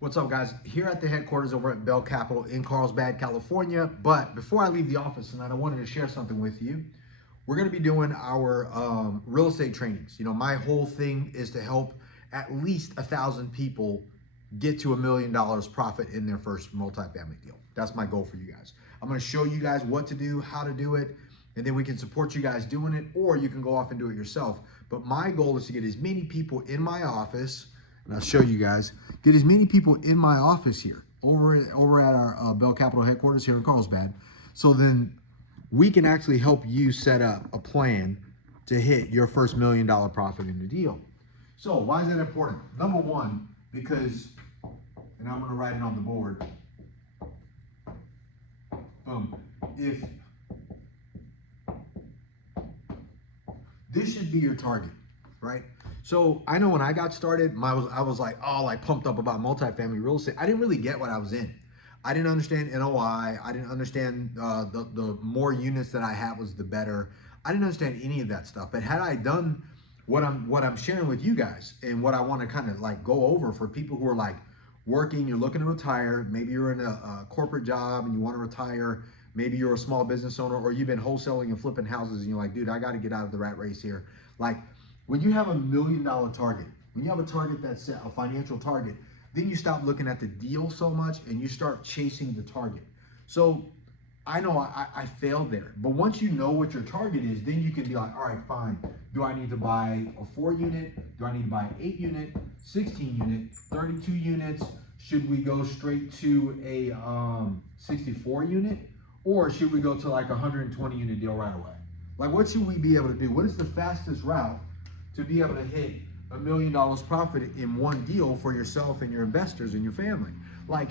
What's up, guys? Here at the headquarters over at Bell Capital in Carlsbad, California. But before I leave the office tonight, I wanted to share something with you. We're going to be doing our real estate trainings. You know, my whole thing is to help at least 1,000 people get to $1 million profit in their first multifamily deal. That's my goal for you guys. I'm going to show you guys what to do, how to do it, and then we can support you guys doing it, or you can go off and do it yourself. But my goal is to get as many people in my office, and I'll show you guys, get as many people in my office here, over at our Bell Capital headquarters here in Carlsbad, so then we can actually help you set up a plan to hit your first $1 million profit in the deal. So why is that important? Number one, because, and I'm gonna write it on the board, boom, if this should be your target, right? So I know when I got started, I was like, oh, like pumped up about multifamily real estate. I didn't really get what I was in. I didn't understand NOI. I didn't understand the more units that I had was the better. I didn't understand any of that stuff. But had I done what I'm sharing with you guys, and what I want to kind of like go over for people who are like working, you're looking to retire, maybe you're in a corporate job and you want to retire, maybe you're a small business owner, or you've been wholesaling and flipping houses and you're like, dude, I got to get out of the rat race here. Like, when you have $1 million target, when you have a target that's set, a financial target, then you stop looking at the deal so much and you start chasing the target. So I know I failed there, but once you know what your target is, then you can be like, all right, fine. Do I need to buy a 4-unit? Do I need to buy an 8-unit, 16-unit, 32 units? Should we go straight to a 64-unit? Or should we go to like a 120-unit deal right away? Like, what should we be able to do? What is the fastest route to be able to hit $1 million profit in one deal for yourself and your investors and your family? Like,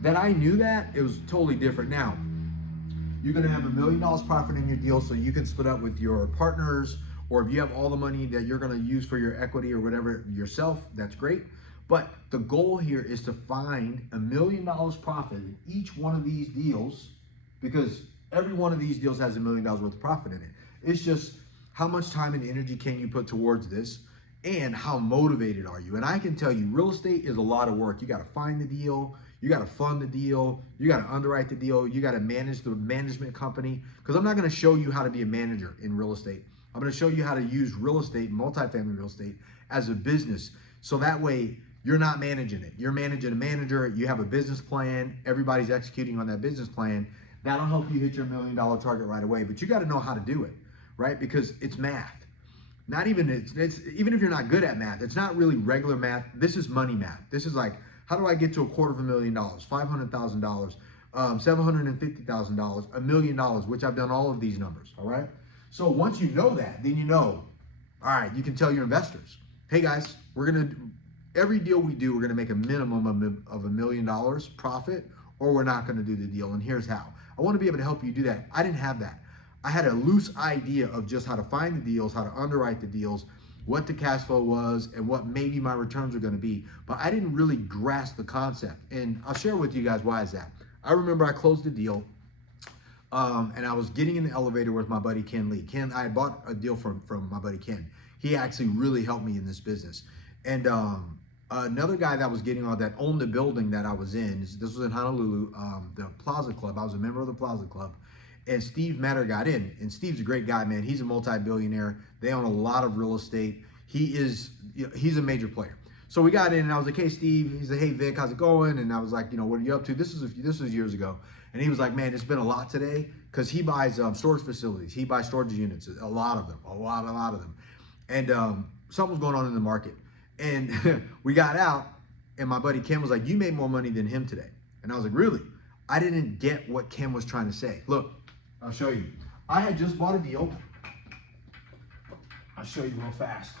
that I knew that, it was totally different. Now, you're gonna have $1 million profit in your deal, so you can split up with your partners, or if you have all the money that you're gonna use for your equity or whatever yourself, that's great. But the goal here is to find $1 million profit in each one of these deals, because every one of these deals has $1 million worth of profit in it. It's just how much time and energy can you put towards this, and how motivated are you? And I can tell you, real estate is a lot of work. You got to find the deal, you got to fund the deal, you got to underwrite the deal, you got to manage the management company. Because I'm not going to show you how to be a manager in real estate. I'm going to show you how to use real estate, multifamily real estate, as a business. So that way, you're not managing it. You're managing a manager. You have a business plan. Everybody's executing on that business plan. That'll help you hit your $1 million target right away. But you got to know how to do it, right? Because it's math. Not even, it's even if you're not good at math, it's not really regular math. This is money math. This is like, how do I get to $250,000, $500,000, $750,000, $1 million, which I've done all of these numbers, all right? So once you know that, then you know, all right, you can tell your investors, hey guys, every deal we do, we're gonna make a minimum of $1 million profit, or we're not gonna do the deal, and here's how. I wanna be able to help you do that. I didn't have that. I had a loose idea of just how to find the deals, how to underwrite the deals, what the cash flow was, and what maybe my returns are gonna be. But I didn't really grasp the concept. And I'll share with you guys why is that. I remember I closed the deal, and I was getting in the elevator with my buddy Ken Lee. I had bought a deal from my buddy Ken. He actually really helped me in this business. And another guy that was getting on, that owned the building that I was in, this was in Honolulu, the Plaza Club. I was a member of the Plaza Club. And Steve Metter got in, and Steve's a great guy, man. He's a multi-billionaire. They own a lot of real estate. He's a major player. So we got in, and I was like, hey, Steve. He's like, hey, Vic, how's it going? And I was like, what are you up to? This was years ago. And he was like, man, it's been a lot today, because he buys storage facilities. He buys storage units, a lot of them, a lot of them. And something was going on in the market. And we got out, and my buddy Ken was like, you made more money than him today. And I was like, really? I didn't get what Ken was trying to say. Look, I'll show you. I had just bought a deal. I'll show you real fast.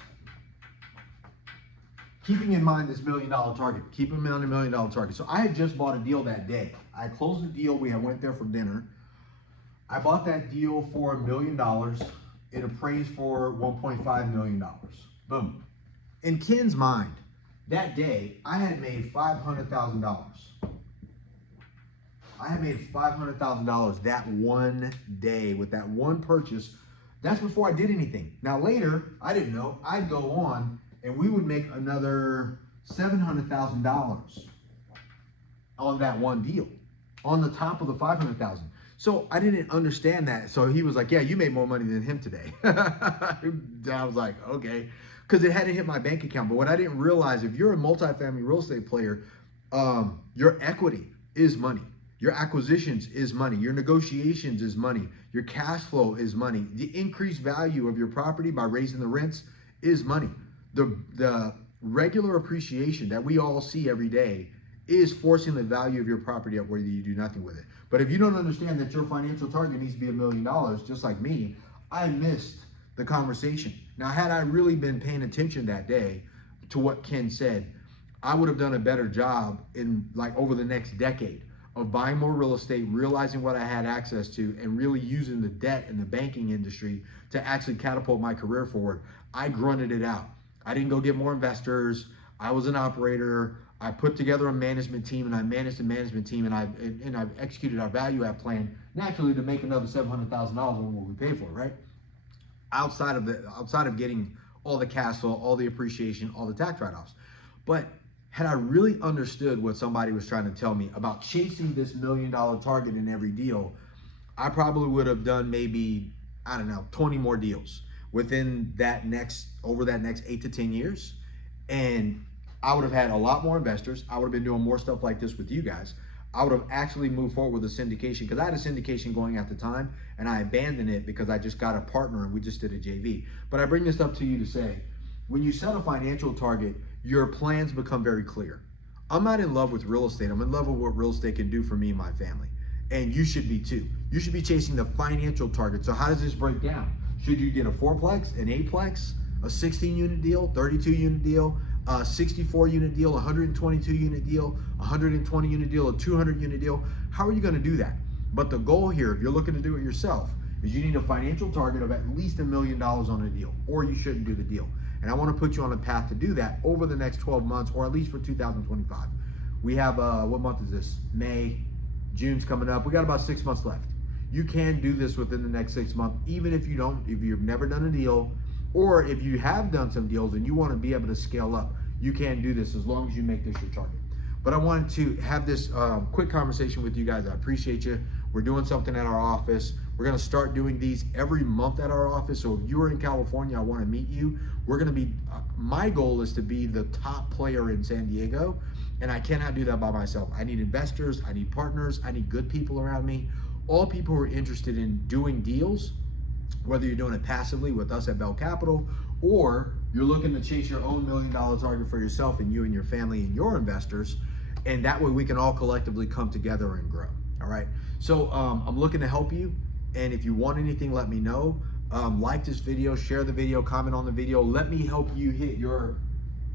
Keeping in mind this $1 million target. Keep in mind the $1 million target. So I had just bought a deal that day. I closed the deal. We went there for dinner. I bought that deal for $1 million. It appraised for $1.5 million. Boom. In Ken's mind, that day, I had made $500,000. I had made $500,000 that one day with that one purchase. That's before I did anything. Now later, I didn't know, I'd go on and we would make another $700,000 on that one deal, on the top of the 500,000. So I didn't understand that. So he was like, "Yeah, you made more money than him today." I was like, "Okay," because it hadn't hit my bank account. But what I didn't realize, if you're a multifamily real estate player, your equity is money. Your acquisitions is money. Your negotiations is money. Your cash flow is money. The increased value of your property by raising the rents is money. The regular appreciation that we all see every day is forcing the value of your property up whether you do nothing with it. But if you don't understand that your financial target needs to be $1 million, just like me, I missed the conversation. Now, had I really been paying attention that day to what Ken said, I would have done a better job in like over the next decade of buying more real estate, realizing what I had access to, and really using the debt in the banking industry to actually catapult my career forward. I grunted it out. I didn't go get more investors. I was an operator. I put together a management team, and I managed the management team, and I've executed our value add plan naturally to make another $700,000 on what we pay for, right? Outside of getting all the cash flow, all the appreciation, all the tax write-offs. But had I really understood what somebody was trying to tell me about chasing this $1 million target in every deal, I probably would have done maybe, I don't know, 20 more deals within over that next 8 to 10 years. And I would have had a lot more investors. I would have been doing more stuff like this with you guys. I would have actually moved forward with a syndication, because I had a syndication going at the time and I abandoned it because I just got a partner and we just did a JV. But I bring this up to you to say, when you set a financial target, your plans become very clear. I'm not in love with real estate. I'm in love with what real estate can do for me and my family. And you should be too. You should be chasing the financial target. So how does this break down? Should you get a 4-plex, an 8-plex, a 16-unit deal, 32-unit deal, a 64-unit deal, 122-unit deal, 120-unit deal, a 200-unit deal? How are you going to do that? But the goal here, if you're looking to do it yourself, is you need a financial target of at least $1 million on a deal, or you shouldn't do the deal. And I want to put you on a path to do that over the next 12 months, or at least for 2025. We have, what month is this? May, June's coming up. We got about 6 months left. You can do this within the next 6 months, even if you've never done a deal, or if you have done some deals and you want to be able to scale up, you can do this as long as you make this your target. But I wanted to have this quick conversation with you guys. I appreciate you. We're doing something at our office. We're going to start doing these every month at our office. So if you're in California, I want to meet you. We're going to be, my goal is to be the top player in San Diego. And I cannot do that by myself. I need investors. I need partners. I need good people around me. All people who are interested in doing deals, whether you're doing it passively with us at Bell Capital, or you're looking to chase your own $1 million target for yourself and you and your family and your investors. And that way we can all collectively come together and grow. All right. So I'm looking to help you. And if you want anything, let me know. Like this video, share the video, comment on the video. Let me help you hit your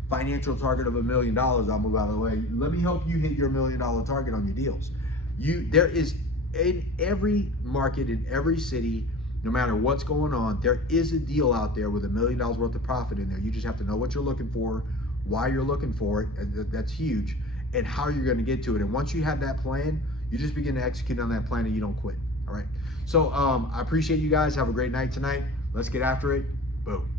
financial target of $1 million. I'll move out of the way. Let me help you hit your $1 million target on your deals. There is, in every market, in every city, no matter what's going on, there is a deal out there with $1 million worth of profit in there. You just have to know what you're looking for, why you're looking for it, and that's huge, and how you're going to get to it. And once you have that plan, you just begin to execute on that plan and you don't quit. All right. So I appreciate you guys. Have a great night tonight. Let's get after it. Boom.